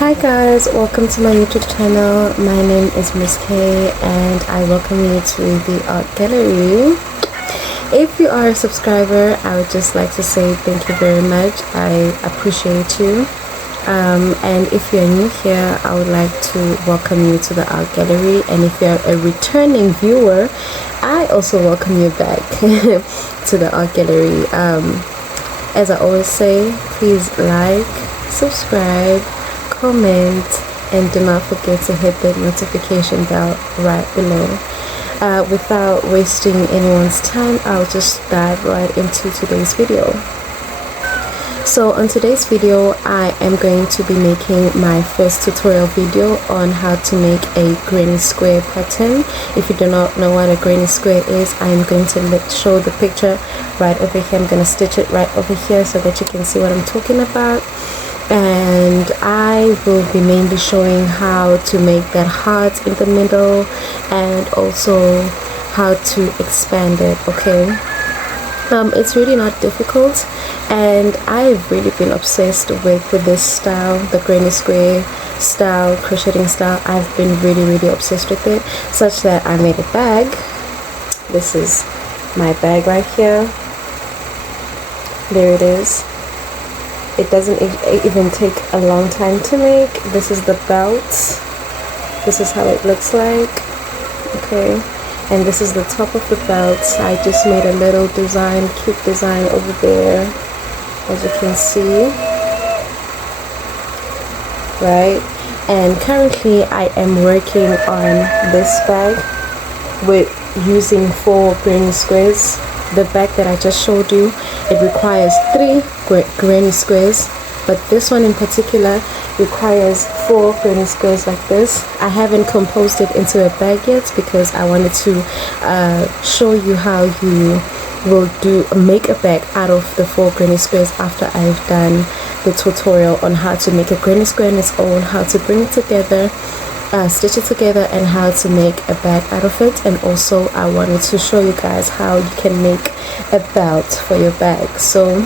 Hi guys, welcome to my YouTube channel. My name is Miss K and I welcome you to the art gallery. If you are a subscriber, I would just like to say thank you very much. I appreciate you. And if you're new here, I would like to welcome you to the art gallery. And if you're a returning viewer, I also welcome you back to the art gallery. As I always say, please like, subscribe, comment, and do not forget to hit the notification bell right below. Without wasting anyone's time, I'll just dive right into today's video. So on today's video, I am going to be making my first tutorial video on how to make a granny square pattern. If you do not know what a granny square is, I'm going to show the picture right over here. I'm going to stitch it right over here so that you can see what I'm talking about. And I will be mainly showing how to make that heart in the middle and also how to expand it. Okay, it's really not difficult, and I've really been obsessed with this style, the granny square style, crocheting style. I've been really obsessed with it, such that I made a bag. This is my bag right here. There it is. It doesn't even take a long time to make. This is the belt. This is how it looks like. Okay, and this is the top of the belt. I just made a little design, cute design over there, as you can see. Right, and currently I am working on this bag with using 4 granny squares. The bag that I just showed you, it requires 3 granny squares, but this one in particular requires 4 granny squares like this. I haven't composed it into a bag yet because I wanted to show you how you will make a bag out of the 4 granny squares after I've done the tutorial on how to make a granny square on its own, how to bring it together, stitch it together, and how to make a bag out of it. And also I wanted to show you guys how you can make a belt for your bag. So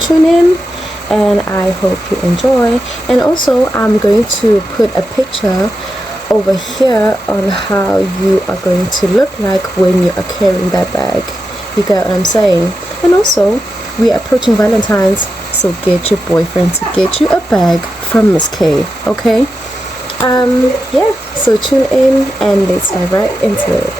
tune in and I hope you enjoy. And also I'm going to put a picture over here on how you are going to look like when you are carrying that bag. You get what I'm saying? And also we are approaching Valentine's, so get your boyfriend to get you a bag from Miss K. Okay, yeah, so tune in and let's dive right into it.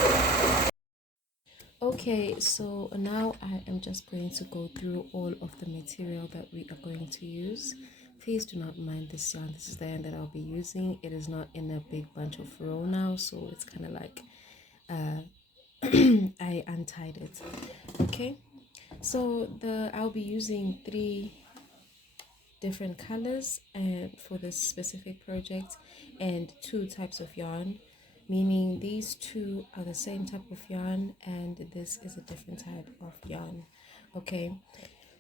Okay, so now I am just going to go through all of the material that we are going to use. Please do not mind this yarn. This is the yarn that I'll be using. It is not in a big bunch of row now, so it's kind of like I untied it. Okay, so I'll be using 3 different colors and for this specific project, and 2 types of yarn, meaning these 2 are the same type of yarn and this is a different type of yarn. Okay,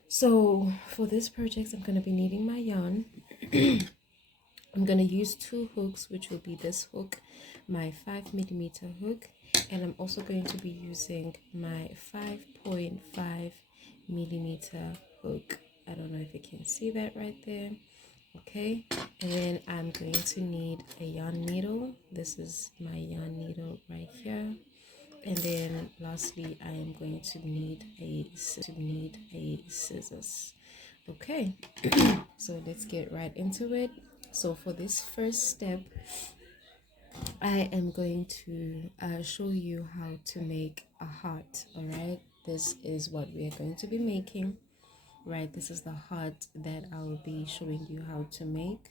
so for this project I'm going to be needing my yarn. I'm going to use 2 hooks, which will be this hook, my 5mm hook, and I'm also going to be using my 5.5mm hook. I don't know if you can see that right there. Okay, and then I'm going to need a yarn needle. This is my yarn needle right here. And then lastly I am going to need a scissors. Okay, so let's get right into it. So for this first step, I am going to show you how to make a heart. All right, this is what we are going to be making. Right, this is the heart that I will be showing you how to make.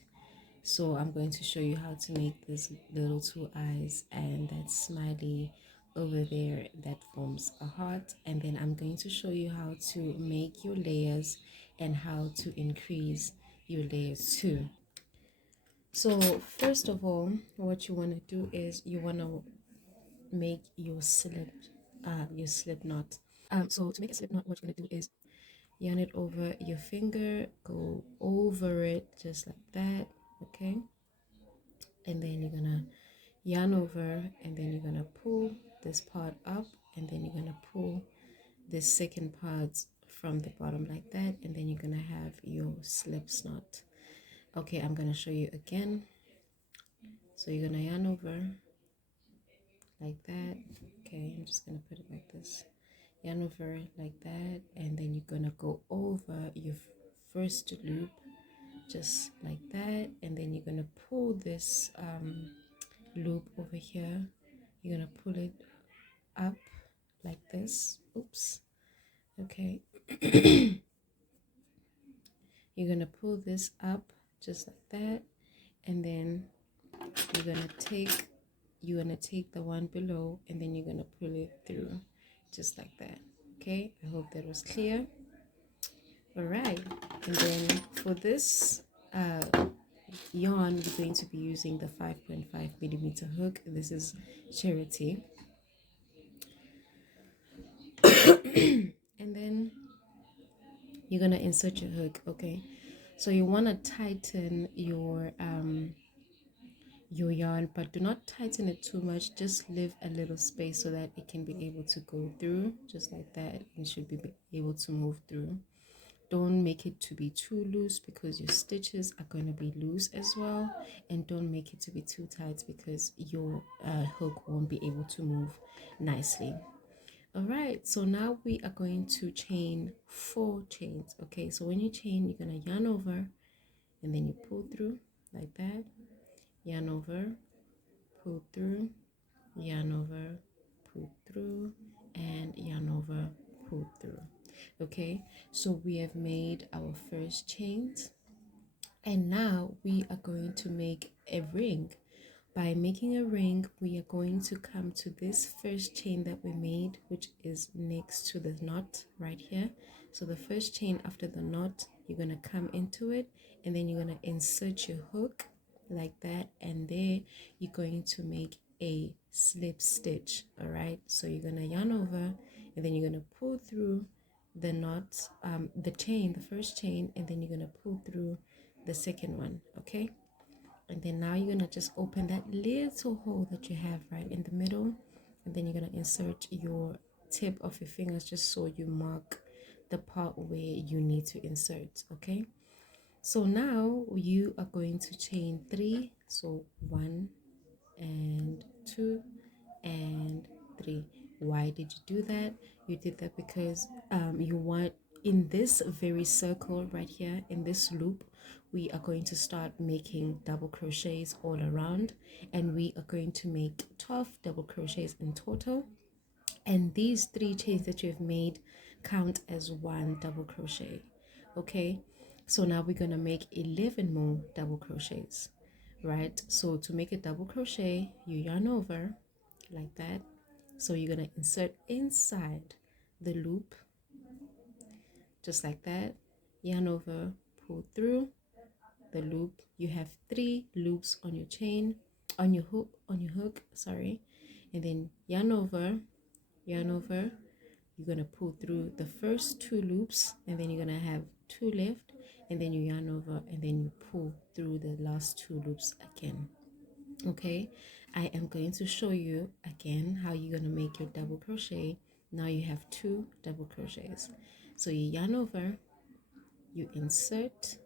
So I'm going to show you how to make this little 2 eyes and that smiley over there that forms a heart. And then I'm going to show you how to make your layers and how to increase your layers too. So first of all, what you want to do is you want to make your slip knot. So to make a slip knot, what you're going to do is yarn it over your finger, go over it just like that. Okay, and then you're gonna yarn over, and then you're gonna pull this part up, and then you're gonna pull this second part from the bottom like that, and then you're gonna have your slip knot. Okay, I'm gonna show you again. So you're gonna yarn over like that. Okay, I'm just gonna put it like this. Yarn over like that, and then you're gonna go over your first loop just like that, and then you're gonna pull this loop over here. You're gonna pull it up like this. Oops. Okay. You're gonna pull this up just like that, and then you're gonna take the one below, and then you're gonna pull it through just like that. Okay, I hope that was clear. All right, and then for this yarn, we're going to be using the 5.5 millimeter hook. This is Charity. And then you're gonna insert your hook. Okay, so you want to tighten your yarn, but do not tighten it too much. Just leave a little space so that it can be able to go through just like that. It should be able to move through. Don't make it to be too loose because your stitches are going to be loose as well, and don't make it to be too tight because your hook won't be able to move nicely. All right, so now we are going to chain 4 chains. Okay, so when you chain, you're going to yarn over, and then you pull through like that, yarn over, pull through, yarn over, pull through, and yarn over, pull through. Okay, so we have made our first chains, and now we are going to make a ring. By making a ring, we are going to come to this first chain that we made, which is next to the knot right here. So the first chain after the knot, you're going to come into it, and then you're going to insert your hook like that, and there you're going to make a slip stitch. All right, so you're going to yarn over, and then you're going to pull through the knot, the chain, the first chain, and then you're going to pull through the second one. Okay, and then now you're gonna just open that little hole that you have right in the middle, and then you're gonna insert your tip of your fingers just so you mark the part where you need to insert. Okay, so now you are going to chain 3, so 1 and 2 and 3. Why did you do that? You did that because you want, in this very circle right here, in this loop, we are going to start making double crochets all around, and we are going to make 12 double crochets in total, and these 3 chains that you've made count as 1 double crochet. Okay, so now we're going to make 11 more double crochets, right? So to make a double crochet, you yarn over like that. So you're going to insert inside the loop just like that, yarn over, pull through the loop. You have 3 loops on your chain, on your hook, sorry, and then yarn over, you're going to pull through the first 2 loops, and then you're going to have 2 left, and then you yarn over, and then you pull through the last 2 loops again. Okay, I am going to show you again how you're going to make your double crochet. Now you have 2 double crochets, so you yarn over, you insert,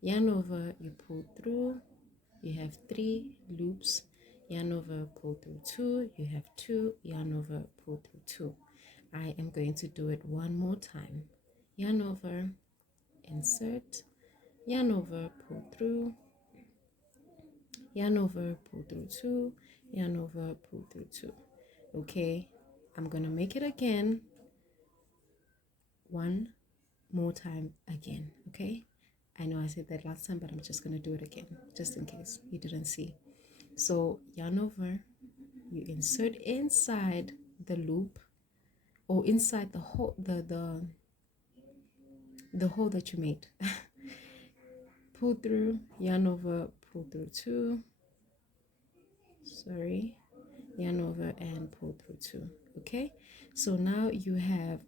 yarn over, you pull through, you have 3 loops, yarn over, pull through 2, you have 2, yarn over, pull through 2. I am going to do it one more time. Yarn over, insert, yarn over, pull through, yarn over, pull through 2, yarn over, pull through 2. Okay, I'm gonna make it again one more time again. Okay, I know I said that last time, but I'm just gonna do it again just in case you didn't see. So yarn over, you insert inside the loop, or inside the hole, the hole that you made. Pull through, yarn over, pull through 2, sorry, yarn over and pull through 2. Okay, so now you have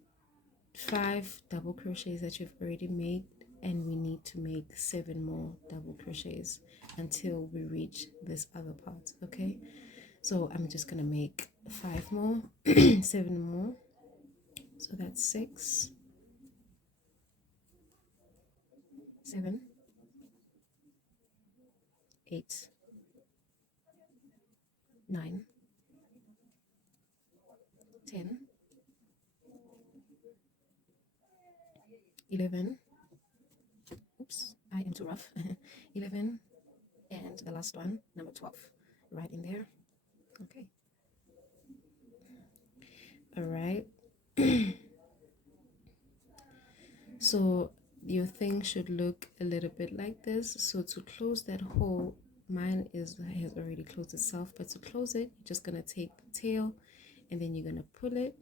5 double crochets that you've already made, and we need to make 7 more double crochets until we reach this other part. Okay, so I'm just gonna make 5 more 7 more, so that's 6, 7, 8, 9, 10, 11. Oops, I am too rough. 11, and the last one, number 12, right in there. Okay. All right. So your thing should look a little bit like this. So to close that hole, mine has already closed itself, but to close it, you're just gonna take the tail and then you're gonna pull it.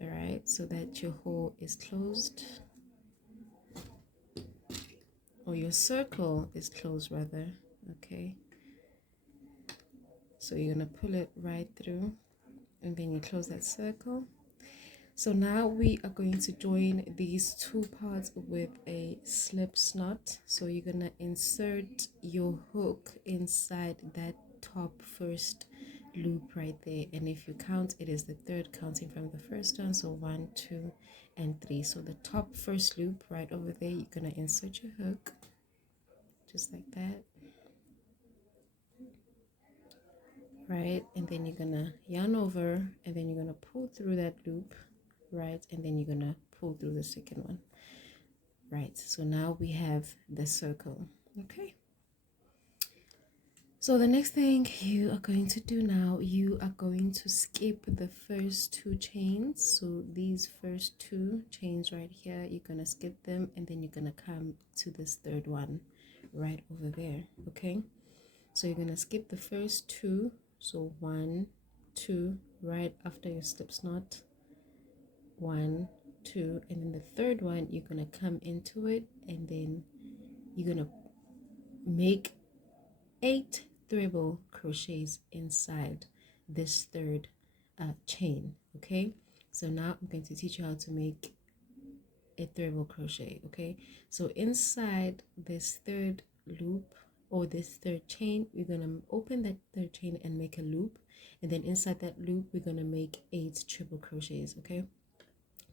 All right, so that your hole is closed, or your circle is closed rather. Okay, so you're gonna pull it right through and then you close that circle. So now we are going to join these two parts with a slip knot. So you're gonna insert your hook inside that top first loop right there, and if you count, it is the third, counting from the first one. So 1, 2, and 3. So the top first loop right over there, you're gonna insert your hook just like that, right? And then you're gonna yarn over, and then you're gonna pull through that loop, right? And then you're gonna pull through the second one, right? So now we have the circle. Okay, so the next thing you are going to do now, you are going to skip the first 2 chains. So these first 2 chains right here, you're gonna skip them, and then you're gonna come to this third one right over there. Okay, so you're gonna skip the first 2, so 1, 2, right after your slip knot, 1, 2, and then the third one you're gonna come into it, and then you're gonna make 8 treble crochets inside this third chain. Okay, so now I'm going to teach you how to make a treble crochet. Okay, so inside this third loop or this third chain, we're gonna open that third chain and make a loop, and then inside that loop we're gonna make 8 triple crochets. Okay,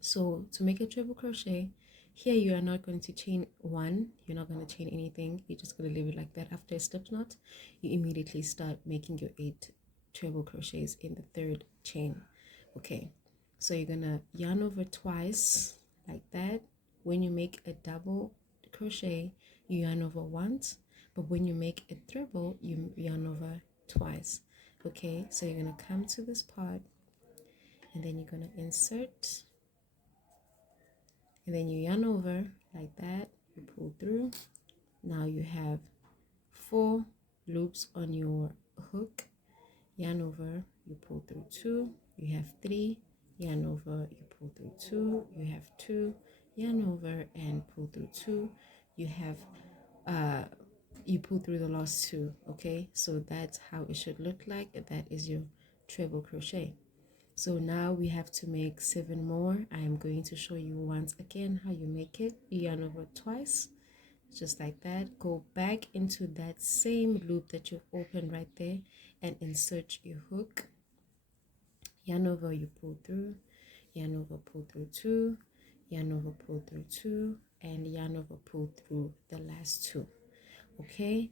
so to make a triple crochet, here you are not going to chain 1, you're not going to chain anything, you're just going to leave it like that. After a slip knot, you immediately start making your 8 treble crochets in the third chain. Okay, so you're going to yarn over twice like that. When you make a double crochet, you yarn over once, but when you make a treble, you yarn over twice. Okay, so you're going to come to this part, and then you're going to insert, and then you yarn over like that, you pull through. Now you have 4 loops on your hook, yarn over, you pull through 2, you have 3, yarn over, you pull through 2, you have 2, yarn over and pull through 2, you have you pull through the last 2. Okay, so that's how it should look like. That is your treble crochet. So now we have to make 7 more. I am going to show you once again how you make it. You yarn over twice, just like that. Go back into that same loop that you've opened right there and insert your hook. Yarn over, you pull through, yarn over, pull through 2, yarn over, pull through 2, and yarn over, pull through the last 2. Okay,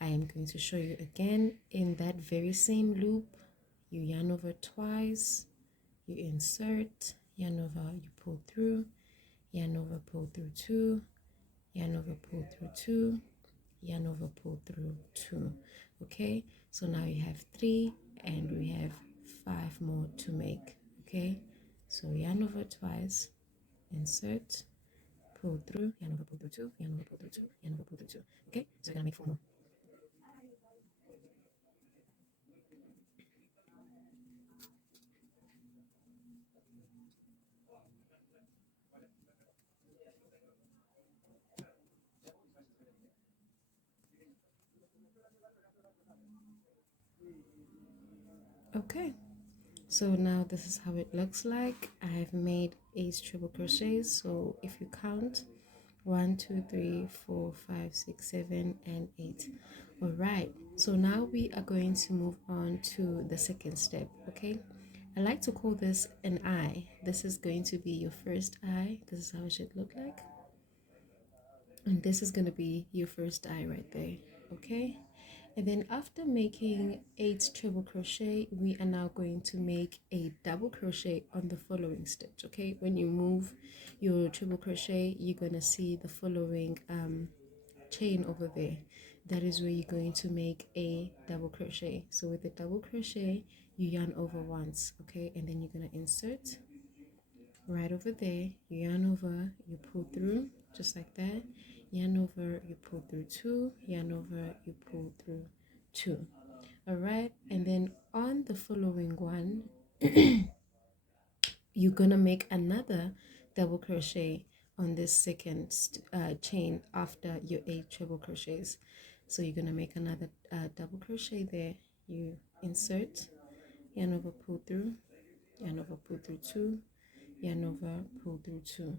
I am going to show you again. In that very same loop, you yarn over twice, you insert, yarn over, you pull through, yarn over, pull through 2, yarn over, pull through 2, yarn over, pull through 2. Okay, so now you have 3 and we have 5 more to make. Okay, so yarn over twice, insert, pull through, yarn over, pull through 2, yarn over, pull through 2, yarn over, pull through 2. Okay, so we're gonna make 4 more. Okay, so now this is how it looks like. I have made 8 triple crochets. So if you count, 1, 2, 3, 4, 5, 6, 7, and 8. All right, so now we are going to move on to the second step. Okay, I like to call this an eye. This is going to be your first eye. This is how it should look like. and this is going to be your first eye right there. Okay, and then after making 8 treble crochet, we are now going to make a double crochet on the following stitch. Okay, when you move your treble crochet, you're going to see the following chain over there. That is where you're going to make a double crochet. So with the double crochet, you yarn over once. Okay, and then you're going to insert right over there, you yarn over, you pull through just like that, yarn over, you pull through 2, yarn over, you pull through 2. All right, and then on the following one you're gonna make another double crochet on this second chain after your 8 treble crochets. So you're gonna make another double crochet there, you insert, yarn over, pull through, yarn over, pull through 2, yarn over, pull through 2.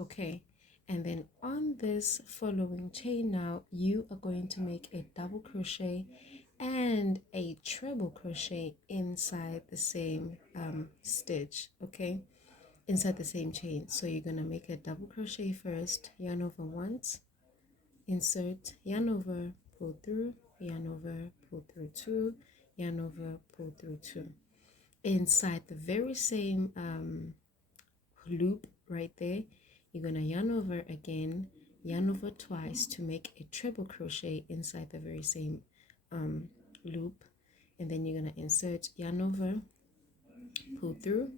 Okay, and then on this following chain now, you are going to make a double crochet and a treble crochet inside the same stitch. Okay, inside the same chain. So you're gonna make a double crochet first, yarn over once, insert, yarn over, pull through, yarn over, pull through 2, yarn over, pull through 2. Inside the very same loop right there, you're gonna yarn over again, yarn over twice to make a treble crochet inside the very same loop, and then you're gonna insert, yarn over, pull through,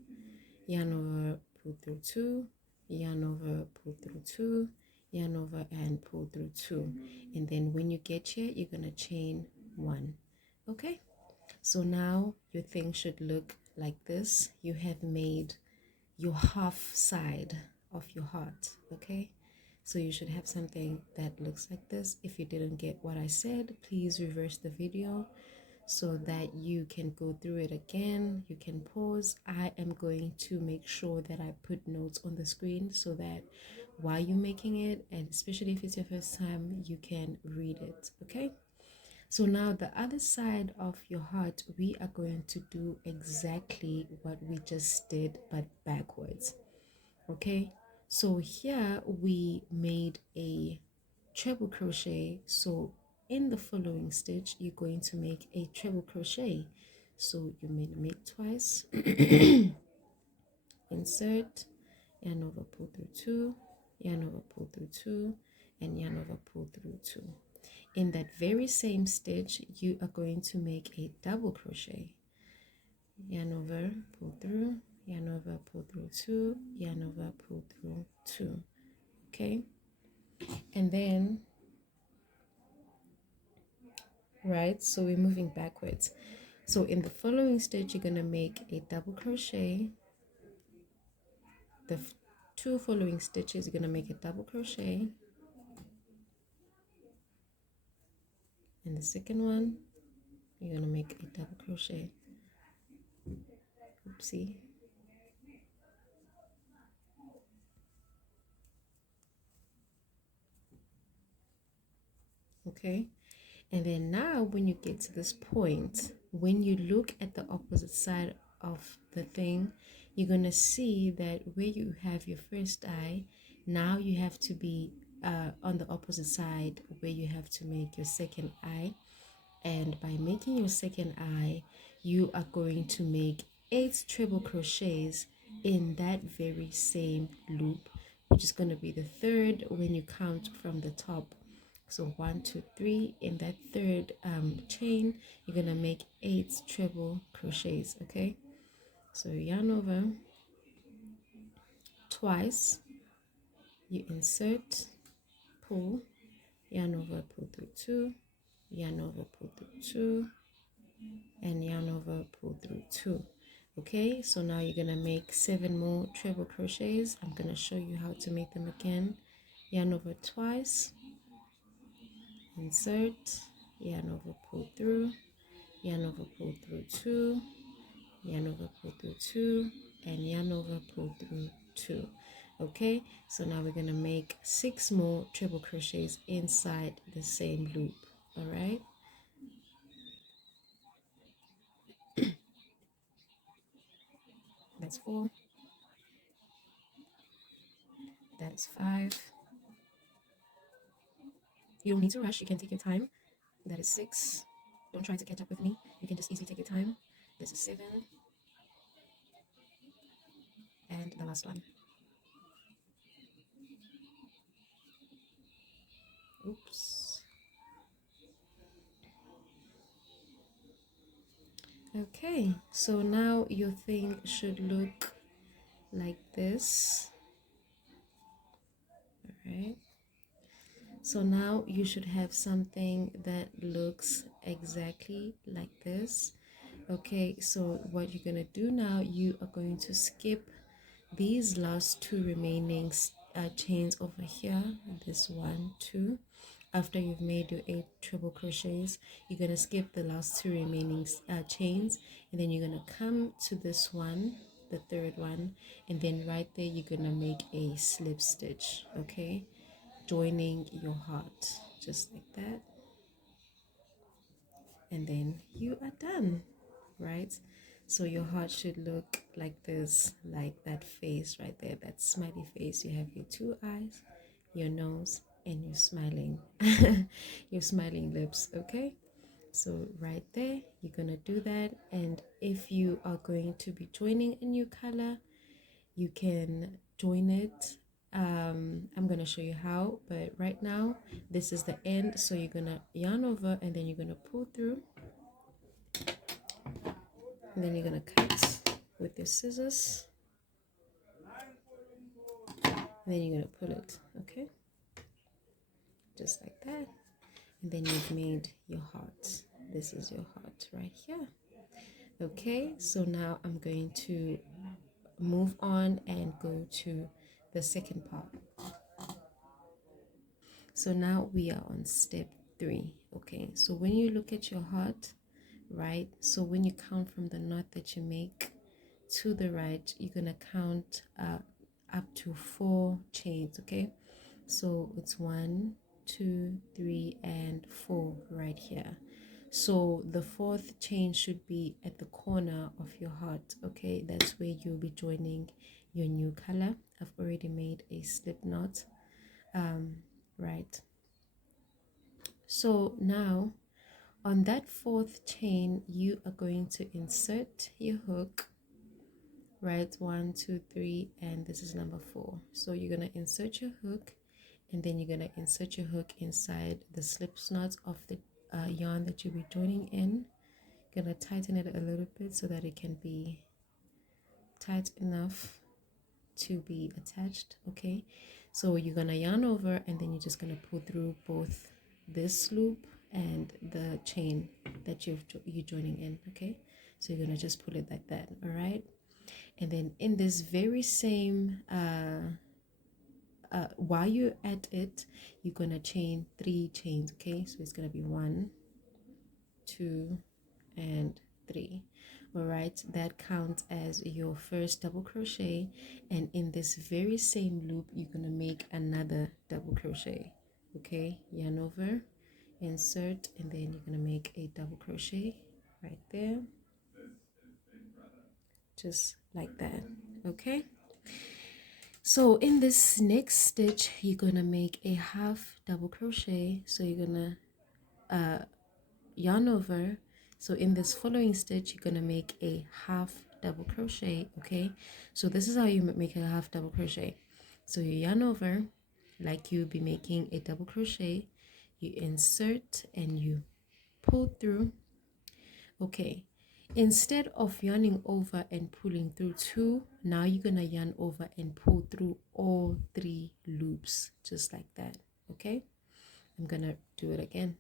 yarn over, pull through 2, yarn over, pull through 2, yarn over, and pull through 2. And then when you get here, you're gonna chain 1. Okay, so now your thing should look like this. You have made your half side of your heart. Okay, so you should have something that looks like this. If you didn't get what I said, please reverse the video so that you can go through it again. You can pause. I am going to make sure that I put notes on the screen so that while you're making it, and especially if it's your first time, you can read it. Okay, so now the other side of your heart, we are going to do exactly what we just did but backwards. Okay, so here we made a treble crochet. So in the following stitch, you're going to make a treble crochet. So you make twice, insert, yarn over, pull through 2, yarn over, pull through 2, and yarn over, pull through 2. In that very same stitch, you are going to make a double crochet, yarn over, pull through, yarn over, pull through 2, yarn over, pull through 2. Okay, and then right, so we're moving backwards. So in the following stitch, you're gonna make a double crochet. The 2 following stitches, you're gonna make a double crochet, and the second one you're gonna make a double crochet. Oopsie. Okay, and then now when you get to this point, when you look at the opposite side of the thing, you're gonna see that where you have your first eye, now you have to be on the opposite side where you have to make your second eye. And by making your second eye, you are going to make 8 treble crochets in that very same loop, which is going to be the third when you count from the top. So 1 2 3, in that third chain you're going to make 8 treble crochets. Okay, so yarn over twice, you insert, pull, yarn over, pull through 2, yarn over, pull through 2, and yarn over, pull through 2. Okay, so now you're gonna make 7 more treble crochets. I'm gonna show you how to make them again. Yarn over twice, insert, yarn over, pull through, yarn over, pull through 2, yarn over, pull through 2, and yarn over, pull through 2. Okay, so now we're gonna make 6 more treble crochets inside the same loop. All right, that's 4, that's 5, You don't need to rush, you can take your time. That is 6. Don't try to catch up with me, you can just easily take your time. This is 7, and the last one. Oops. Okay, so now your thing should look like this. All right, so now you should have something that looks exactly like this. Okay, so what you're gonna do now, you are going to skip these last 2 remaining chains over here, this 1 2. After you've made your 8 treble crochets, you're going to skip the last 2 remaining chains, and then you're going to come to this one, the third one, and then right there you're going to make a slip stitch, okay, joining your heart just like that, and then you are done, right? So your heart should look like this, like that face right there, that smiley face. You have your 2 eyes, your nose, and your smiling your smiling lips. Okay, so right there you're gonna do that. And if you are going to be joining a new color, you can join it. I'm gonna show you how, but right now this is the end. So you're gonna yarn over, and then you're gonna pull through, and then you're gonna cut with your scissors, and then you're gonna pull it, okay, just like that. And then you've made your heart. This is your heart right here. Okay, so now I'm going to move on and go to the second part. So now we are on step 3. Okay, so when you look at your heart, right, so when you count from the knot that you make to the right, you're gonna count up to 4 chains. Okay, so it's 1 2 3 and 4 right here. So the 4th chain should be at the corner of your heart. Okay, that's where you'll be joining your new color. I've already made a slip knot, right? So now on that 4th chain you are going to insert your hook, right? 1 2 3, and this is number 4. So you're going to insert your hook, and then you're going to insert your hook inside the slip knot of the yarn that you'll be joining in. You're going to tighten it a little bit so that it can be tight enough to be attached. Okay, so you're going to yarn over, and then you're just going to pull through both this loop and the chain that you're joining in. Okay, so you're going to just pull it like that. All right, and then in this very same while you're at it, you're gonna chain 3 chains. Okay, so it's gonna be 1 2 and 3. All right, that counts as your first double crochet, and in this very same loop you're gonna make another double crochet. Okay, yarn over, insert, and then you're gonna make a double crochet right there, just like that. Okay, so in this next stitch you're gonna make a half double crochet. So you're gonna yarn over. So in this following stitch you're gonna make a half double crochet. Okay, so this is how you make a half double crochet. So you yarn over like you'll be making a double crochet, you insert and you pull through. Okay, instead of yarning over and pulling through 2, now you're gonna yarn over and pull through all 3 loops, just like that. Okay, I'm gonna do it again.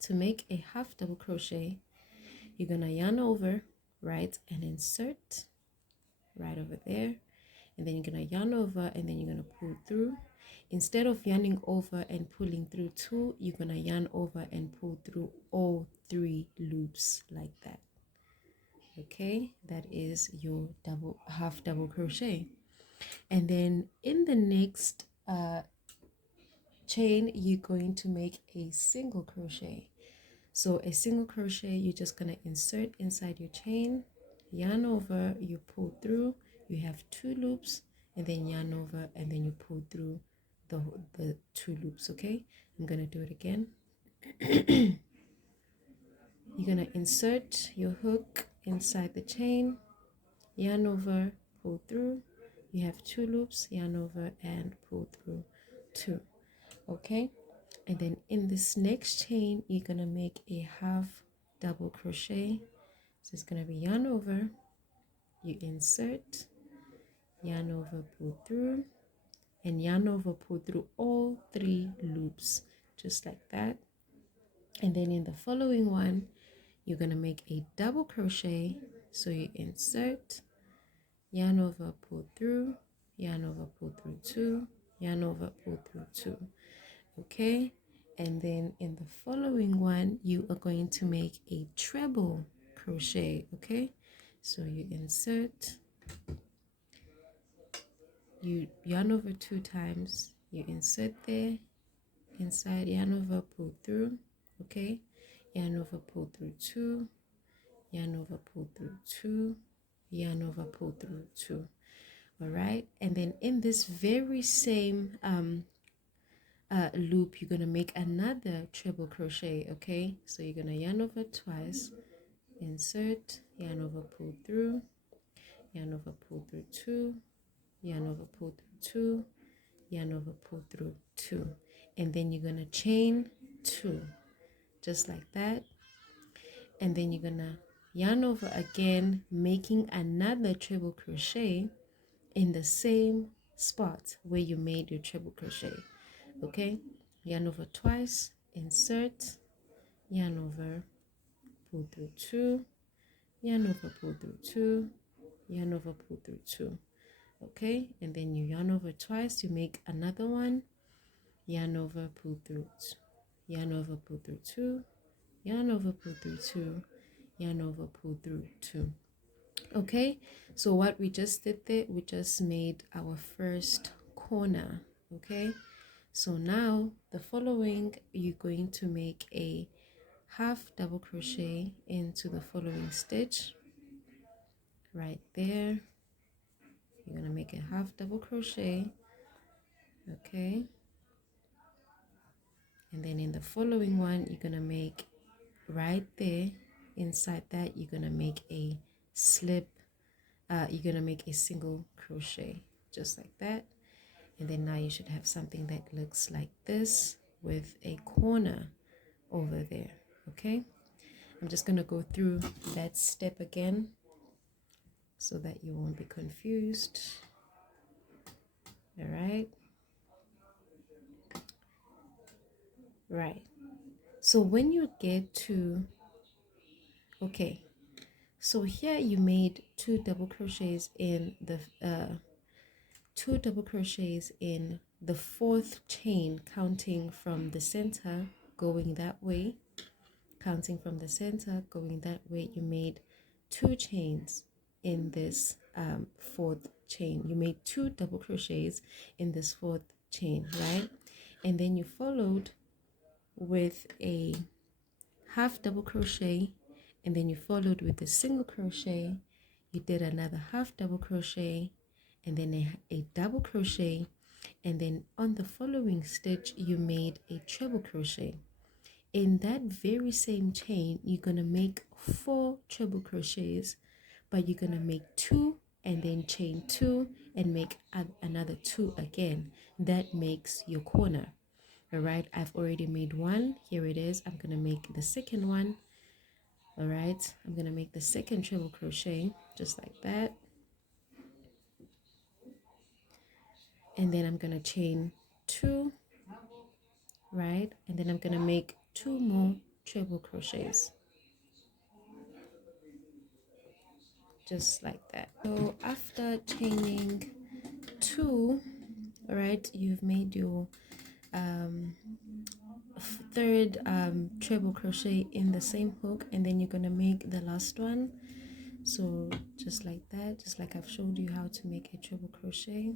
To make a half double crochet, you're gonna yarn over, right, and insert right over there, and then you're gonna yarn over, and then you're gonna pull through. Instead of yarning over and pulling through 2, you're gonna yarn over and pull through all 3 loops like that. Okay, that is your half double crochet. And then in the next chain you're going to make a single crochet. So a single crochet, you're just going to insert inside your chain, yarn over, you pull through, you have 2 loops, and then yarn over, and then you pull through the 2 loops. Okay, I'm gonna do it again. You're gonna insert your hook inside the chain, yarn over, pull through. You have 2 loops, yarn over and pull through 2. Okay, and then in this next chain you're gonna make a half double crochet. So it's gonna be yarn over, you insert, yarn over, pull through, and yarn over, pull through all 3 loops, just like that. And then in the following one you're gonna make a double crochet. So you insert, yarn over, pull through, yarn over, pull through 2, yarn over, pull through 2. Okay, and then in the following one you are going to make a treble crochet. Okay, so you insert, you yarn over 2 times, you insert there, inside, yarn over, pull through. Okay, yarn over, pull through 2, yarn over, pull through 2, yarn over, pull through 2. All right, and then in this very same loop you're gonna make another treble crochet. Okay, so you're gonna yarn over twice, insert, yarn over, pull through, yarn over, pull through 2, yarn over, pull through 2, yarn over, pull through 2, and then you're gonna chain 2, just like that. And then you're gonna yarn over again, making another treble crochet in the same spot where you made your treble crochet. Okay, yarn over twice, insert, yarn over, pull through 2, yarn over, pull through 2, yarn over, pull through 2. Okay, and then you yarn over twice, you make another one, yarn over, pull through 2, yarn over, pull through 2, yarn over, pull through 2, yarn over, pull through 2. Okay, so what we just did there, we just made our first corner. Okay, so now the following, you're going to make a half double crochet into the following stitch right there. You're gonna make a half double crochet. Okay, and then in the following one you're gonna make right there, inside that you're gonna make a slip, you're gonna make a single crochet, just like that. And then now you should have something that looks like this with a corner over there. Okay, I'm just gonna go through that step again so that you won't be confused. All right, right, so when you get to, okay, so here you made 2 double crochets in the 4th chain, counting from the center going that way. Counting from the center going that way, you made 2 chains in this 4th chain. You made 2 double crochets in this 4th chain, right? And then you followed with a half double crochet, and then you followed with a single crochet. You did another half double crochet, and then a double crochet, and then on the following stitch you made a treble crochet. In that very same chain you're gonna make 4 treble crochets, but you're gonna make 2 and then chain 2 and make another 2 again. That makes your corner. All right, I've already made one. Here it is. I'm gonna make the second one. All right, I'm gonna make the second treble crochet, just like that, and then I'm gonna chain 2, right, and then I'm gonna make 2 more treble crochets, just like that. So after chaining 2, all right, you've made your 3rd treble crochet in the same hook, and then you're gonna make the last one. So just like that, just like I've showed you how to make a treble crochet.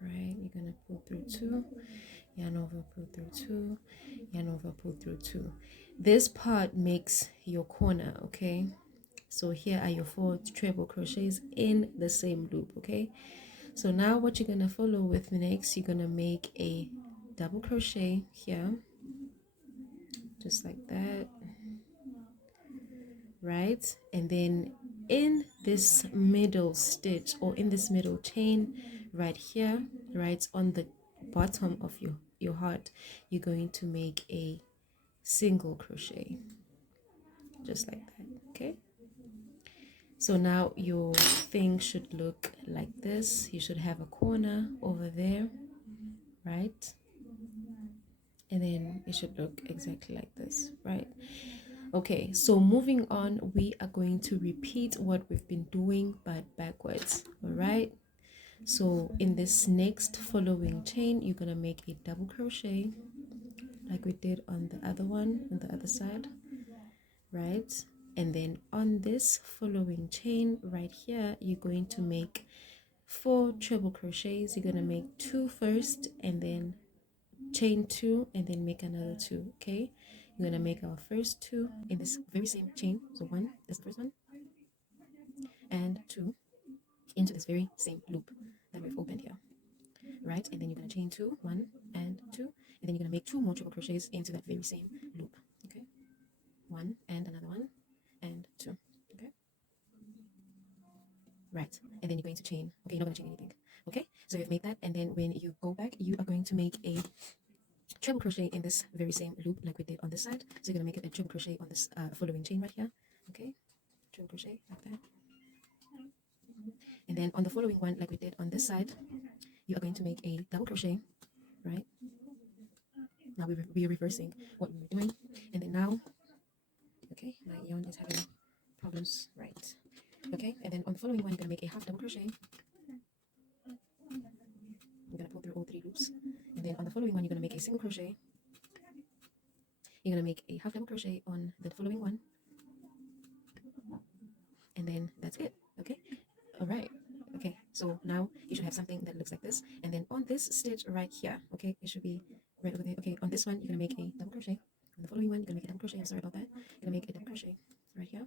Right, you're gonna pull through 2, yarn over, pull through 2, yarn over, pull through 2. This part makes your corner. Okay, so here are your 4 treble crochets in the same loop. Okay, So now what you're going to follow with next, you're going to make a double crochet here, just like that, right? And then in this middle stitch, or in this middle chain right here, right on the bottom of your heart, you're going to make a single crochet, just like that. Okay, so now your thing should look like this. You should have a corner over there, right? And then it should look exactly like this, right? Okay, so moving on, we are going to repeat what we've been doing but backwards. All right, so in this next following chain, you're gonna make a double crochet like we did on the other one, on the other side, right? And then on this following chain right here, you're going to make 4 treble crochets. You're gonna make 2 first, and then chain 2, and then make another 2. Okay, you're gonna make our first 2 in this very same chain. So 1 is the first one, and 2 into this very same loop that we've opened here, right? And then you're gonna chain 2, 1 and 2, and then you're gonna make 2 more triple crochets into that very same loop. Okay, 1 and another 1 and 2. Okay, right? And then you're going to chain. Okay, you're not gonna chain anything. Okay, so you've made that, and then when you go back, you are going to make a treble crochet in this very same loop like we did on this side. So you're gonna make a treble crochet on this following chain right here. Okay, treble crochet like that, and then on the following one like we did on this side, you are going to make a double crochet, right? Now we're reversing what we were doing, and then now, okay, my yarn is having problems, right? Okay, and then on the following one, you're gonna make a half double crochet. You're gonna pull through all 3 loops, and then on the following one, you're gonna make a single crochet. You're gonna make a half double crochet on the following one, and then that's it. Okay, all right. Okay, so now you should have something that looks like this, and then on this stitch right here, okay, it should be right over there. Okay, on this one, you're gonna make a double crochet. On the following one, you're gonna make a double crochet. I'm sorry about that. You're gonna make a double crochet right here.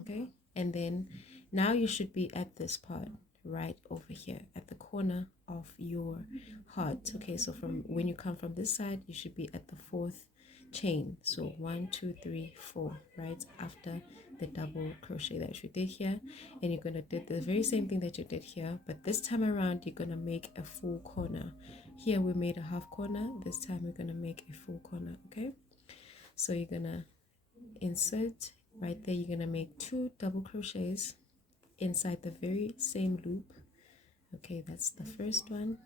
Okay, and then now you should be at this part right over here at the corner of your heart. Okay, so from when you come from this side, you should be at the 4th chain. So 1 2 3 4, right after the double crochet that you did here, and you're gonna do the very same thing that you did here, but this time around you're gonna make a full corner. Here we made a half corner, this time we're gonna make a full corner. Okay, so you're gonna insert right there, you're gonna make 2 double crochets inside the very same loop. Okay, that's the first one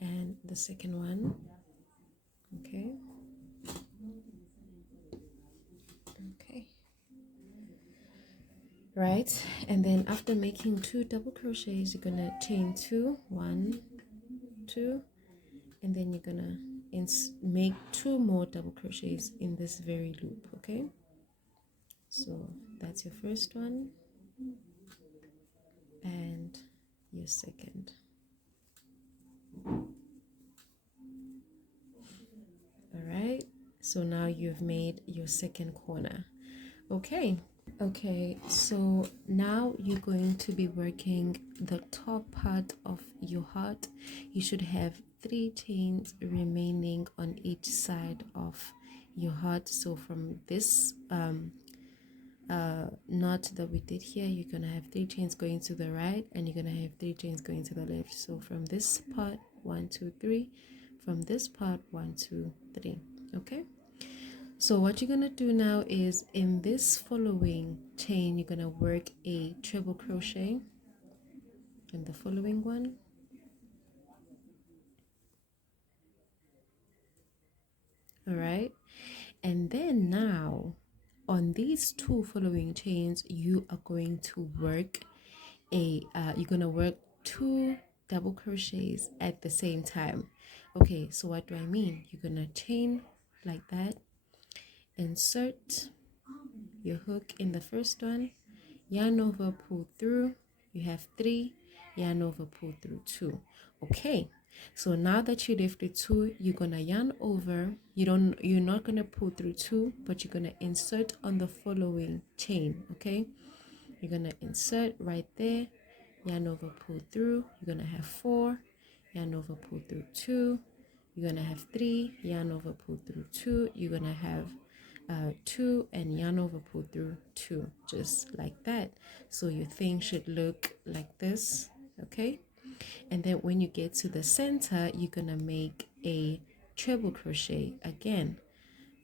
and the second one. Okay, okay, right, and then after making 2 double crochets, you're gonna chain 2, 1 2, and then you're gonna make 2 more double crochets in this very loop. Okay, so that's your first one and your second. All right, so now you've made your second corner. Okay, okay, so now you're going to be working the top part of your heart. You should have 3 chains remaining on each side of your heart. So from this knot that we did here, you're gonna have 3 chains going to the right, and you're gonna have 3 chains going to the left. So from this part, 1 2 3, from this part, 1 2 3. Okay, so what you're gonna do now is in this following chain, you're gonna work a treble crochet in the following one, all right, and then now on these 2 following chains, you are going to work you're gonna work 2 double crochets at the same time. Okay, so what do I mean? You're gonna chain like that, insert your hook in the first one, yarn over, pull through, you have 3, yarn over, pull through 2. Okay, so now that you lifted 2, you're gonna yarn over, you're not gonna pull through 2, but you're gonna insert on the following chain. Okay, you're gonna insert right there, yarn over, pull through, you're gonna have 4, yarn over, pull through 2, you're gonna have 3, yarn over, pull through 2, you're gonna have 2, and yarn over, pull through 2, just like that. So your thing should look like this, okay? And then when you get to the center, you're gonna make a treble crochet again,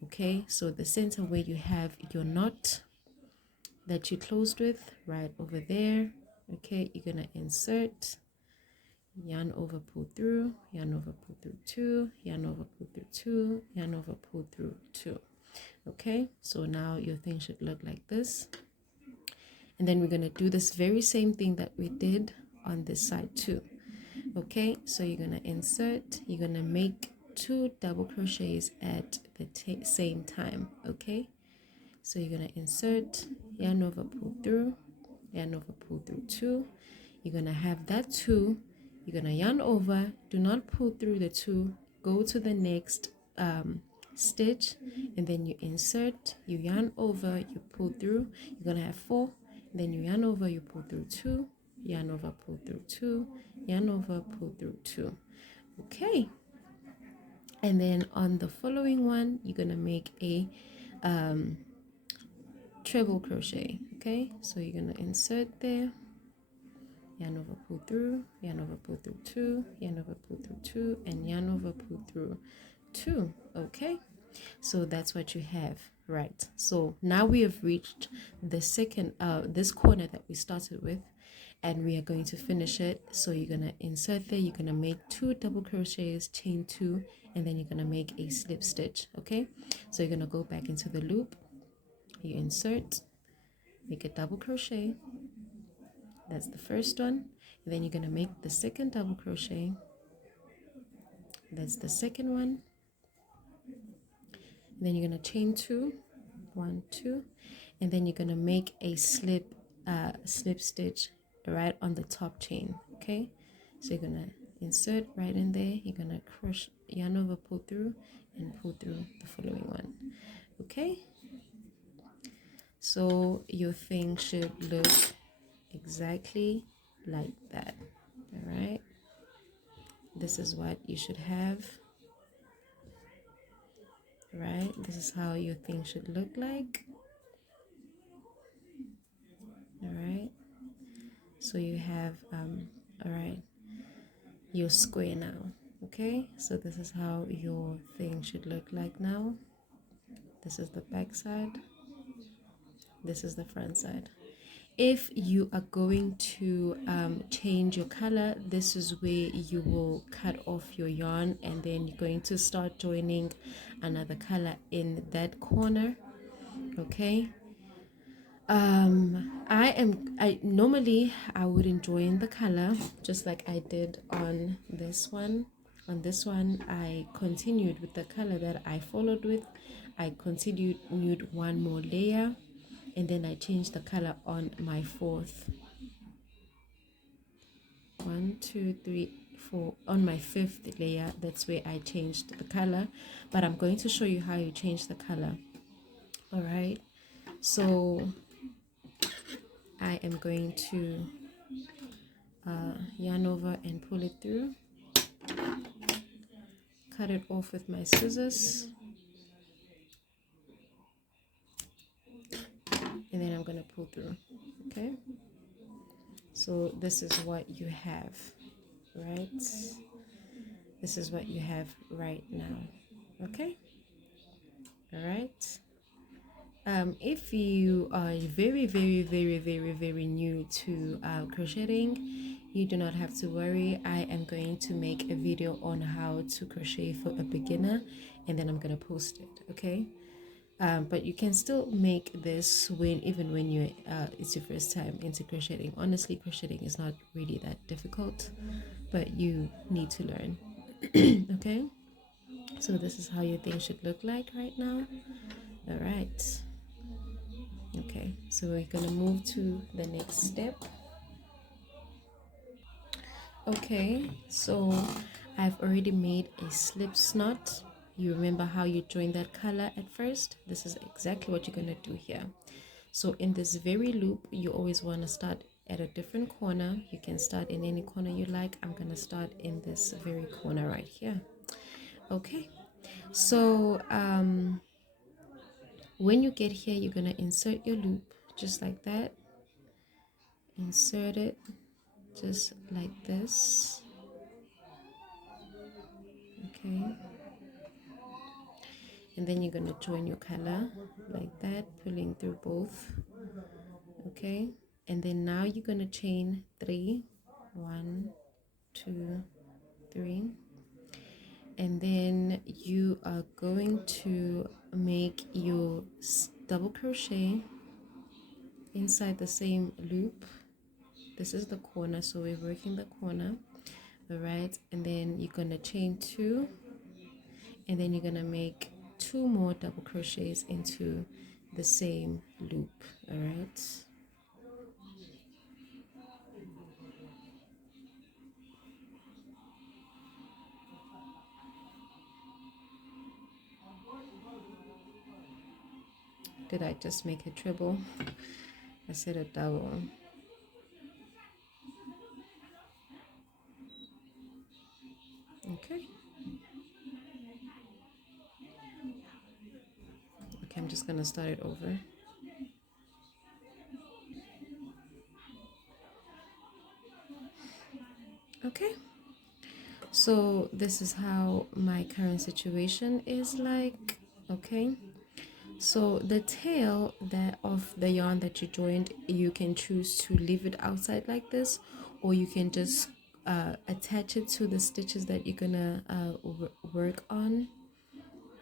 okay? So the center where you have your knot that you closed with, right over there, okay? You're gonna insert, yarn over, pull through, yarn over, pull through 2, yarn over, pull through 2, yarn over, pull through 2. Okay, so now your thing should look like this. And then we're going to do this very same thing that we did on this side too. Okay, so you're going to insert, you're going to make 2 double crochets at the same time. Okay, so you're going to insert, yarn over, pull through, yarn over, pull through 2. You're going to have that 2, you're going to yarn over, do not pull through the 2, go to the next stitch, and then you insert, you yarn over, you pull through, you're going to have 4, then you yarn over, you pull through 2, yarn over, pull through 2, yarn over, pull through 2. Okay, and then on the following one you're going to make a treble crochet. Okay, so you're going to insert there, yarn over, pull through, yarn over, pull through 2, yarn over, pull through 2, and yarn over, pull through 2. Okay, so that's what you have, right? So now we have reached the second this corner that we started with, and we are going to finish it. So you're going to insert there, you're going to make 2 double crochets, chain 2, and then you're going to make a slip stitch. Okay, so you're going to go back into the loop, you insert, make a double crochet, that's the first one, and then you're going to make the second double crochet, that's the second one, and then you're going to chain 2, 1, 2, and then you're going to make a slip stitch right on the top chain. Okay, so you're going to insert right in there, you're going to crochet, yarn over, pull through, and pull through the following one. Okay, so your thing should look exactly like that. All right, this is what you should have. Right, this is how your thing should look like. All right, so you have all right, your square now. Okay, so this is how your thing should look like now. This is the back side, this is the front side. If you are going to change your color, this is where you will cut off your yarn, and then you're going to start joining another color in that corner. Okay, I normally I wouldn't join the color just like I did on this one. On this one I continued with the color that I followed with. I continued one more layer, and then I changed the color on my fourth. 1, 2, 3, 4. On my fifth layer, that's where I changed the color, but I'm going to show you how you change the color. All right, so I am going to yarn over and pull it through, cut it off with my scissors, and then I'm going to pull through. Okay, so this is what you have, right? This is what you have right now. Okay, all right. If you are very new to crocheting, you do not have to worry. I am going to make a video on how to crochet for a beginner, and then I'm going to post it. Okay, but you can still make this even when you it's your first time into crocheting. Honestly, crocheting is not really that difficult, but you need to learn. Okay, so this is how your thing should look like right now. All right. Okay, so we're gonna move to the next step. Okay, so I've already made a slip knot. You remember how you joined that color at first? This is exactly what you're gonna do here. So in this very loop, you always want to start at a different corner. You can start in any corner you like. I'm gonna start in this very corner right here. Okay, so when you get here, you're gonna insert your loop just like that. Insert it just like this. Okay, and then you're gonna join your color like that, pulling through both. Okay, and then now you're gonna chain 3, 1, 2, 3, and then you are going to make your double crochet inside the same loop. This is the corner, so we're working the corner. All right, and then you're gonna chain 2, and then you're gonna make 2 more double crochets into the same loop. All right, did I just make a treble? I said a double. Okay, I'm just gonna start it over. Okay, so this is how my current situation is like. Okay, so the tail that of the yarn that you joined, you can choose to leave it outside like this, or you can just attach it to the stitches that you're gonna work on,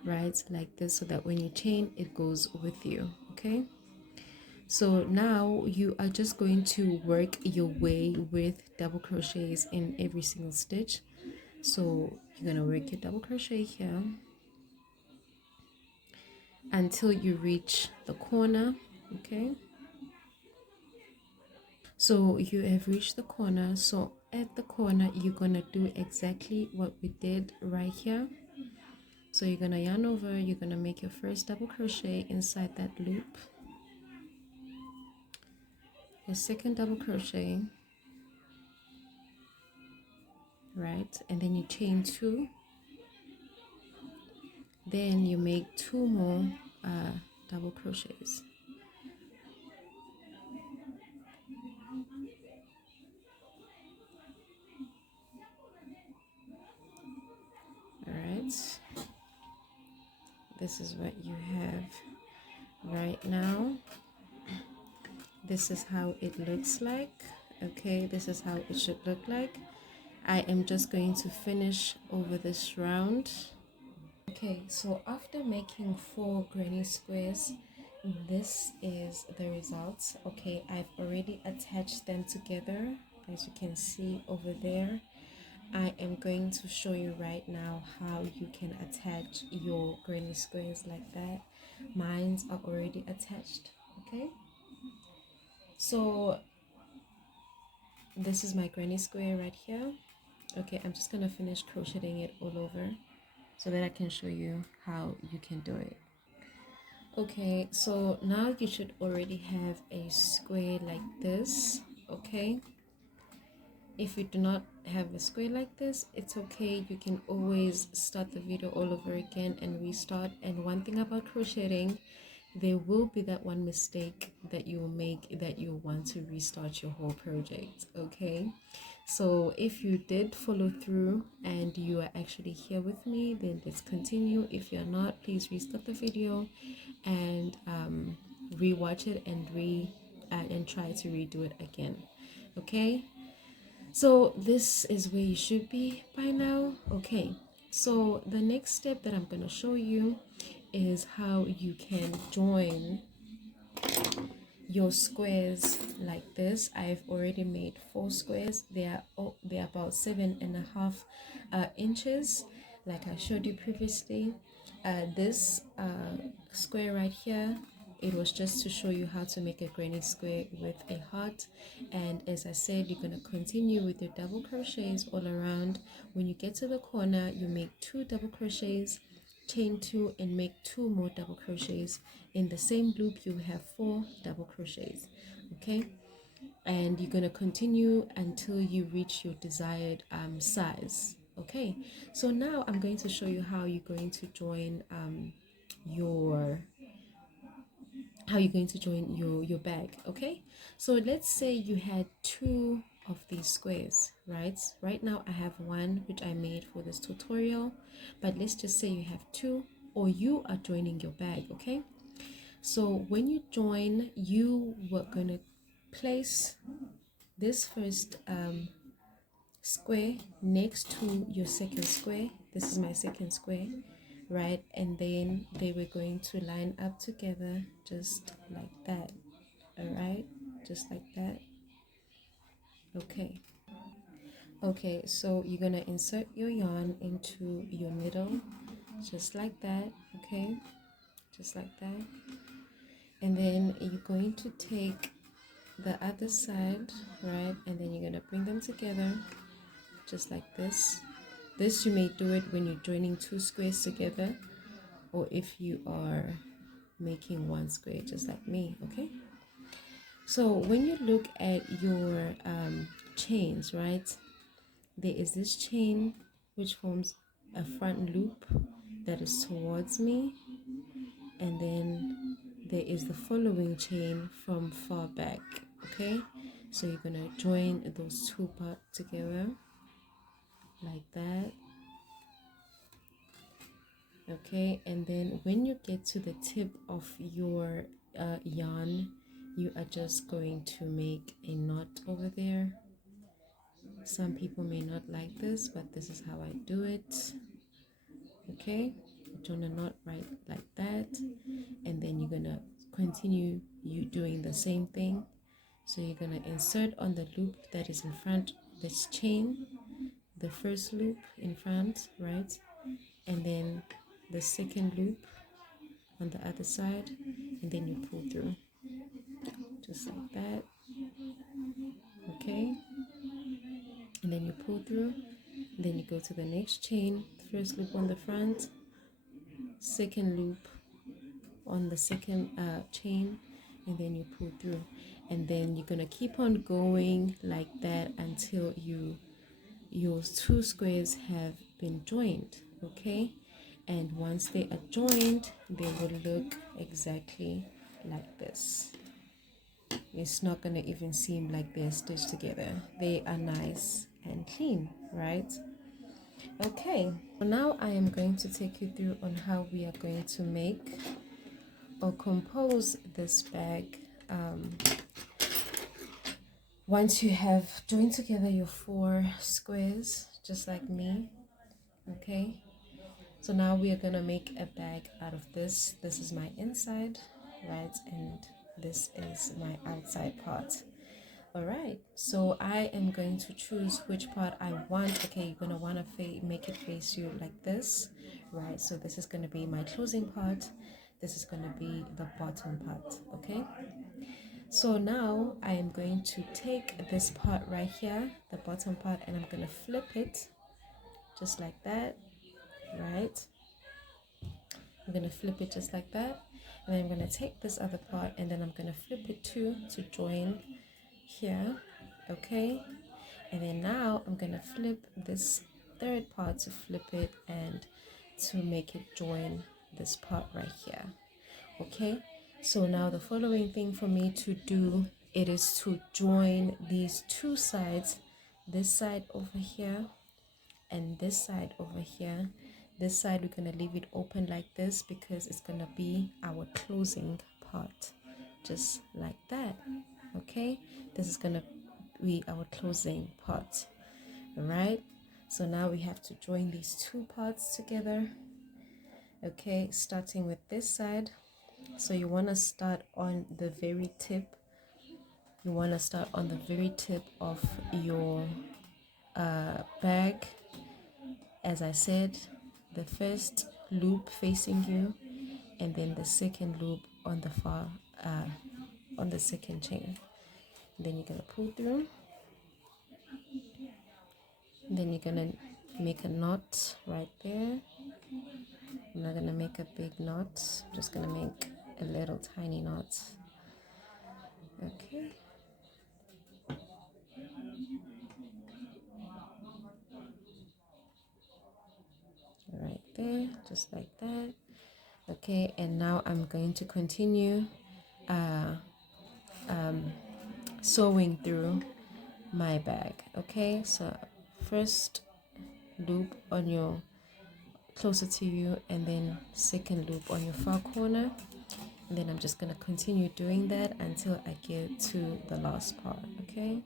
right, like this, so that when you chain it goes with you. Okay, so now you are just going to work your way with double crochets in every single stitch. So you're gonna work your double crochet here until you reach the corner. Okay, so you have reached the corner. So at the corner you're gonna do exactly what we did right here. So you're gonna yarn over, you're gonna make your first double crochet inside that loop, your second double crochet, right, and then you chain 2, then you make 2 more double crochets. All right, this is what you have right now. This is how it looks like. Okay, this is how it should look like. I am just going to finish over this round. Okay, so after making 4 granny squares, this is the result. Okay, I've already attached them together, as you can see over there. I am going to show you right now how you can attach your granny squares like that. Mine are already attached. Okay, so this is my granny square right here. Okay, I'm just gonna finish crocheting it all over so that I can show you how you can do it. Okay, so now you should already have a square like this. Okay, if you do not have a square like this, it's okay. You can always start the video all over again and restart. And one thing about crocheting, there will be that one mistake that you will make that you want to restart your whole project. Okay, so if you did follow through and you are actually here with me, then let's continue. If you're not, please restart the video and rewatch it and try to redo it again. Okay, so this is where you should be by now. Okay, so the next step that I'm going to show you is how you can join your squares like this. I've already made 4 squares. They're about 7.5 inches, like I showed you previously. This square right here, it was just to show you how to make a granny square with a heart. And as I said, you're going to continue with your double crochets all around. When you get to the corner, you make 2 double crochets, chain 2, and make 2 more double crochets. In the same loop you have 4 double crochets. Okay, and you're going to continue until you reach your desired size. Okay, so now I'm going to show you how you're going to join your your bag. Okay, so let's say you had two of these squares, right now I have one which I made for this tutorial, but let's just say you have two, or you are joining your bag. Okay, so when you join, you were going to place this first square next to your second square. This is my second square, right? And then they were going to line up together just like that. All right, just like that. Okay, so you're gonna insert your yarn into your needle just like that. Okay, just like that. And then you're going to take the other side, right? And then you're gonna bring them together just like this. This you may do it when you're joining two squares together, or if you are making one square just like me. Okay, so when you look at your chains, right, there is this chain which forms a front loop that is towards me, and then there is the following chain from far back. Okay, so you're gonna join those two parts together like that. Okay, and then when you get to the tip of your yarn, you are just going to make a knot over there. Some people may not like this, but this is how I do it. Okay, join a knot right like that, and then you're gonna continue you doing the same thing. So you're gonna insert on the loop that is in front, this chain, the first loop in front, right, and then the second loop on the other side, and then you pull through just like that. Okay, and then you pull through, and then you go to the next chain, first loop on the front, second loop on the second chain, and then you pull through, and then you're gonna keep on going like that until your two squares have been joined. Okay, and once they are joined, they will look exactly like this. It's not gonna even seem like they're stitched together. They are nice and clean, right? Okay, so now I am going to take you through on how we are going to make or compose this bag. Once you have joined together your four squares, just like me. Okay, so now we are gonna make a bag out of this. This is my inside, right, and this is my outside part. All right, so I am going to choose which part I want. Okay, you're gonna want to make it face you like this, right? So this is gonna be my closing part, this is gonna be the bottom part. Okay, so now I am going to take this part right here, the bottom part, and I'm gonna flip it just like that, right? I'm gonna flip it just like that, and then I'm gonna take this other part, and then I'm gonna flip it too to join here. Okay, and then now I'm gonna flip this third part to flip it and to make it join this part right here. Okay, so now the following thing for me to do, it is to join these two sides, this side over here and this side over here. This side we're gonna leave it open like this because it's gonna be our closing part, just like that. Okay, this is gonna be our closing part. All right, so now we have to join these two parts together. Okay, starting with this side. So you want to start on the very tip. You want to start on the very tip of your bag. As I said, the first loop facing you, and then the second loop on the far on the second chain. Then you're gonna pull through. Then you're gonna make a knot right there. I'm not gonna make a big knot, I'm just gonna make a little tiny knot. Okay, there, just like that. Okay, and now I'm going to continue sewing through my bag. Okay, so first loop on your closer to you, and then second loop on your far corner, and then I'm just going to continue doing that until I get to the last part. Okay.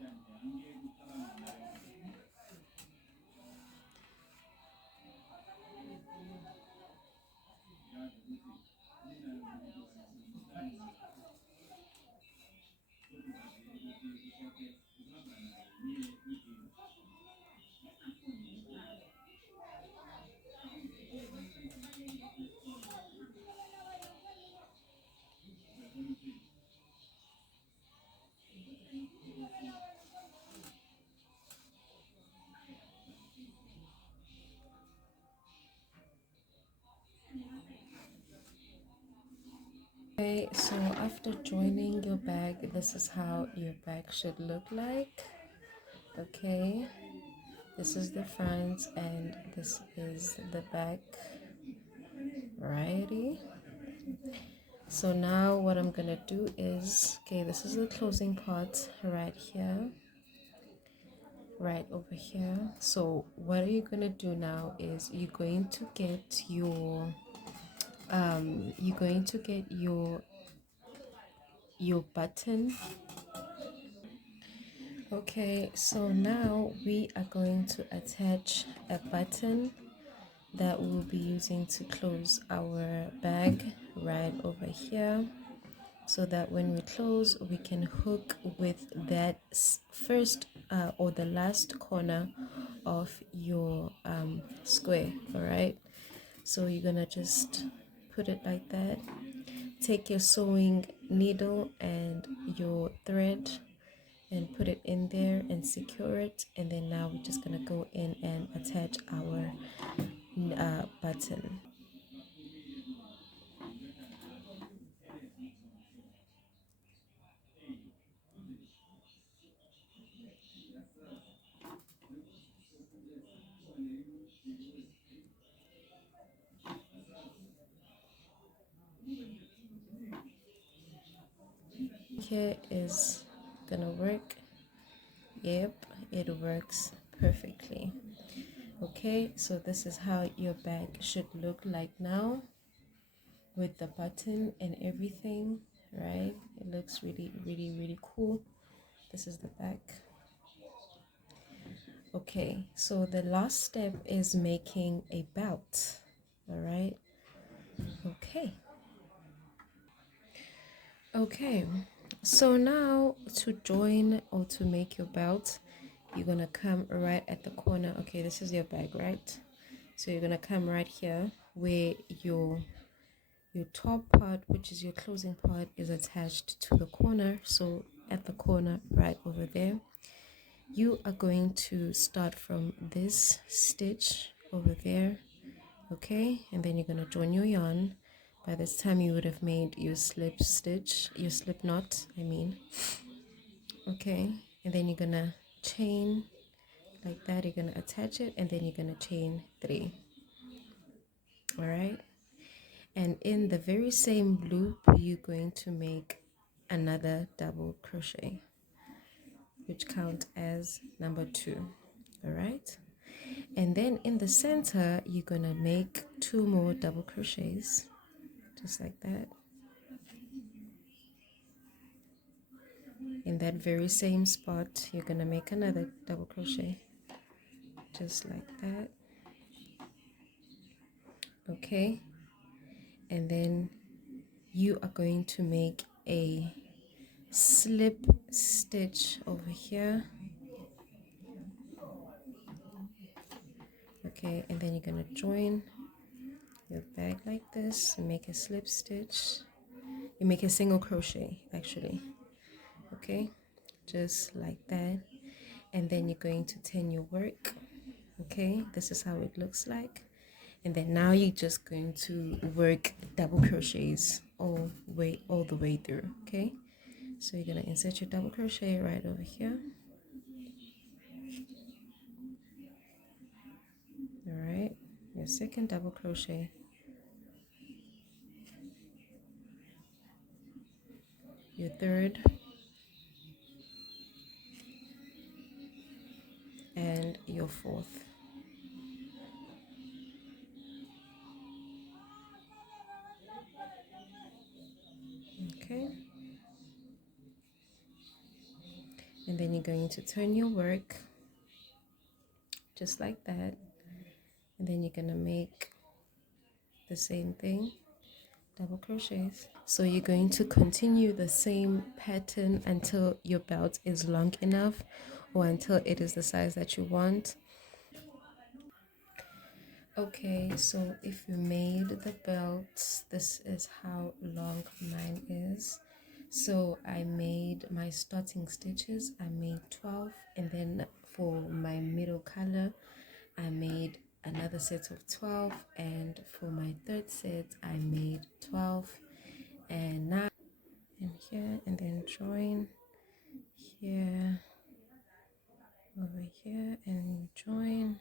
Okay, so after joining your bag, this is how your bag should look like. Okay, this is the front and this is the back. Alrighty. So now what I'm gonna do is, okay, this is the closing part right here, right over here. So what are you gonna do now is you're going to get your your button. Okay, so now we are going to attach a button that we'll be using to close our bag right over here, so that when we close we can hook with that first or the last corner of your square. All right, so you're gonna just put it like that, take your sewing needle and your thread and put it in there and secure it, and then now we're just gonna go in and attach our button. Here is gonna work. Yep, it works perfectly. Okay, so this is how your bag should look like now with the button and everything, right? It looks really, really, really cool. This is the back. Okay, so the last step is making a belt. All right. Okay. Okay, so now to join or to make your belt, you're gonna come right at the corner. Okay, this is your bag, right? So you're gonna come right here where your top part, which is your closing part, is attached to the corner. So at the corner right over there, you are going to start from this stitch over there. Okay, and then you're gonna join your yarn. By this time you would have made your slip stitch, your slip knot, I mean. Okay, and then you're gonna chain like that. You're gonna attach it, and then you're gonna chain 3. All right, and in the very same loop you're going to make another double crochet, which count as number 2. All right, and then in the center you're gonna make 2 more double crochets, just like that. In that very same spot you're gonna make another double crochet, just like that. Okay, and then you are going to make a slip stitch over here. Okay, and then you're gonna join your bag like this and make a slip stitch. You make a single crochet actually. Okay, just like that, and then you're going to turn your work. Okay, this is how it looks like, and then now you're just going to work double crochets all the way through. Okay, so you're gonna insert your double crochet right over here. All right, your second double crochet, your third, and your fourth. Okay, and then you're going to turn your work just like that, and then you're gonna make the same thing, double crochets. So you're going to continue the same pattern until your belt is long enough, or until it is the size that you want. Okay, so if you made the belt, this is how long mine is. So I made my starting stitches, I made 12, and then for my middle color I made another set of 12, and for my third set I made 12 and 9, and here, and then join here, over here, and join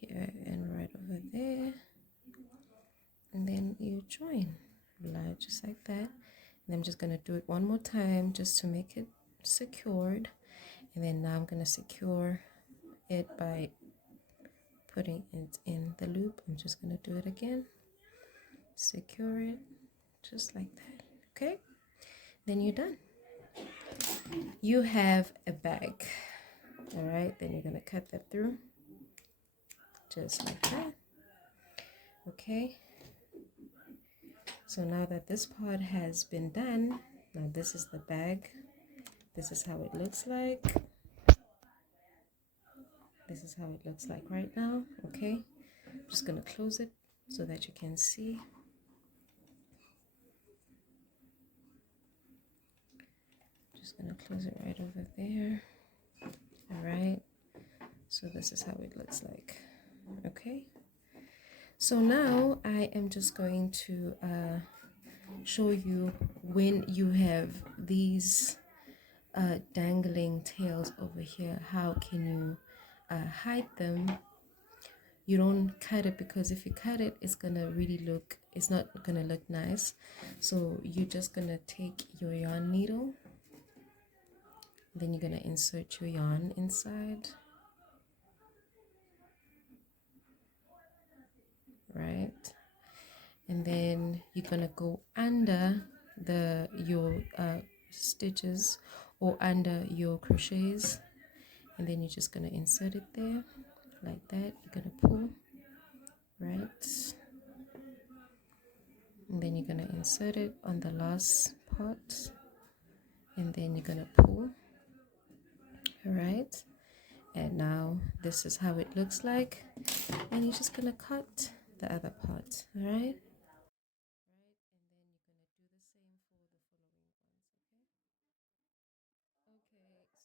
here and right over there, and then you join just like that. And I'm just gonna do it one more time just to make it secured, and then now I'm gonna secure it by putting it in the loop. I'm just gonna do it again, secure it just like that. Okay, then you're done. You have a bag. All right, then you're gonna cut that through just like that. Okay, so now that this part has been done, now this is the bag. This is how it looks like. This is how it looks like right now. Okay, I'm just gonna close it so that you can see. Just gonna close it right over there. All right, so this is how it looks like. Okay, so now I am just going to show you when you have these dangling tails over here, how can you hide them. You don't cut it, because if you cut it, it's gonna really look, it's not gonna look nice. So you're just gonna take your yarn needle, then you're gonna insert your yarn inside, right? And then you're gonna go under your stitches, or under your crochets, and then you're just gonna insert it there like that. You're gonna pull, right? And then you're gonna insert it on the last part, and then you're gonna pull. All right, and now this is how it looks like, and you're just gonna cut the other part. All right, okay,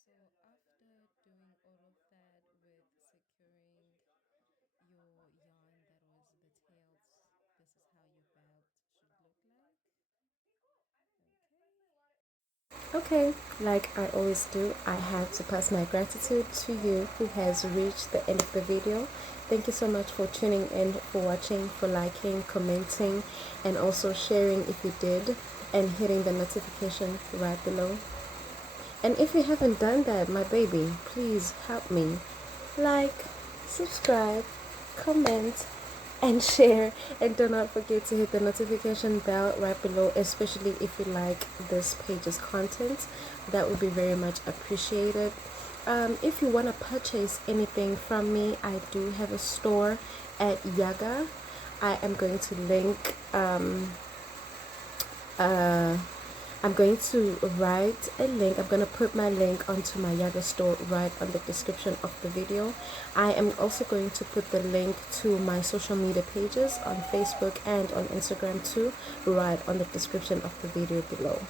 so after doing all of that with securing your yarn that was the tails, this is how your belt should look like. Okay, like I always do, I have to pass my gratitude to you who has reached the end of the video. Thank you so much for tuning in, for watching, for liking, commenting, and also sharing if you did, and hitting the notification right below. And if you haven't done that, my baby, please help me. Like, subscribe, comment, and share, and do not forget to hit the notification bell right below, especially if you like this page's content. That would be very much appreciated. If you want to purchase anything from me, I do have a store at Yaga. I am going to link I'm going to write a link. I'm going to put my link onto my Yaga store right on the description of the video. I am also going to put the link to my social media pages on Facebook and on Instagram too, right on the description of the video below.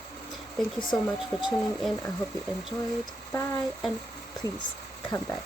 Thank you so much for tuning in. I hope you enjoyed. Bye, and please come back.